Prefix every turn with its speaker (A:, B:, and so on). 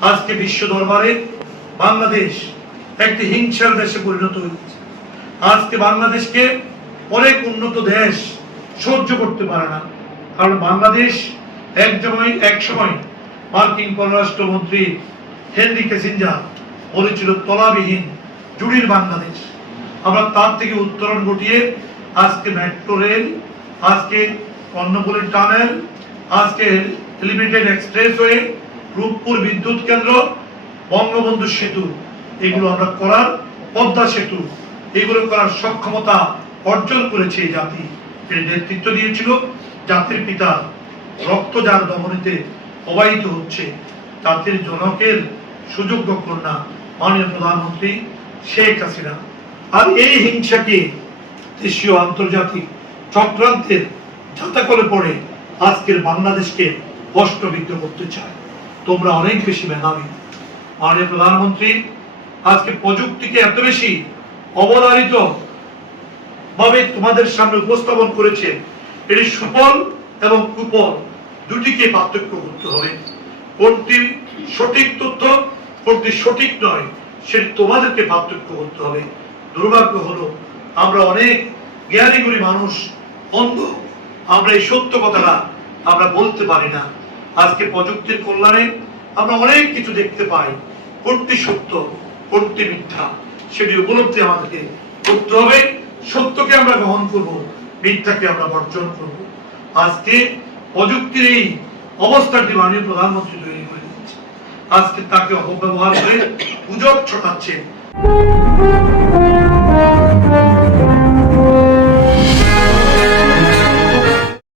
A: আজকে বিশ্ব দরবারে বাংলাদেশ একটি হিংসার দেশে পরিণত হয়েছে। আজকে বাংলাদেশকে অনেক উন্নত দেশ সহ্য করতে পারে না। কারণ বাংলাদেশ এক সময় এক সময় মার্কিন পররাষ্ট্রমন্ত্রী হেনরি কেসিঞ্জার বলেছিল, তলাবিহীন জুড়ির বাংলাদেশ। আমরা তার থেকে উত্তরণ ঘটিয়ে আজকে মেট্রো রেল, আজকে কর্ণপুরের টানেল, আজকে এলিভেটেড এক্সপ্রেসওয়ে রূপপুর বিদ্যুৎ কেন্দ্র, বঙ্গবন্ধু সেতু। এগুলো আমরা করার পদ্মা সেতু। এগুলো করার সক্ষমতা অর্জন করেছে এই জাতি। এর নেতৃত্ব দিয়েছিল জাতির পিতা। রক্ত যার দমনীতে প্রবাহিত হচ্ছে, জাতির জনকের সুযোগ্য কন্যা মাননীয় প্রধানমন্ত্রী শেখ হাসিনা। আর এই হিংসাকে দেশীয় আন্তর্জাতিক চক্রান্তের জাতাকলে পড়ে আজকের বাংলাদেশকে অষ্টবিদ্ধ করতে চায়। তোমরা অনেক বেশি মেধাবী। মাননীয় প্রধানমন্ত্রী, আজকে প্রযুক্তিকে এত বেশি অবধারিত ভাবে তোমাদের সামনে উপস্থাপন করেছে, এটি সুফল এবং কুফল দুটিকে পার্থক্য করতে হবে। কোনটি সঠিক তথ্য, কোনটি সঠিক নয়, সেটি তোমাদেরকে পার্থক্য করতে হবে। দুর্ভাগ্য হলো, আমরা অনেক জ্ঞানীগুলি মানুষ, অন্ধ। আমরা এই সত্য কথাটা আমরা বলতে পারি না। আজকে প্রযুক্তির কল্যাণে আমরা অনেক কিছু দেখতে পাই। কোনটি সত্য, কোনটি মিথ্যা, সেটি উপলব্ধি আমাদেরকে করতে হবে। সত্যকে আমরা গ্রহণ করব, মিথ্যাকে আমরা বর্জন করব। আজকে প্রযুক্তির এই অবস্থাটি মাননীয় প্রধানমন্ত্রী তৈরি করে দিচ্ছে আজকে তাকে অপব্যবহার করে গুজব ছড়াচ্ছে।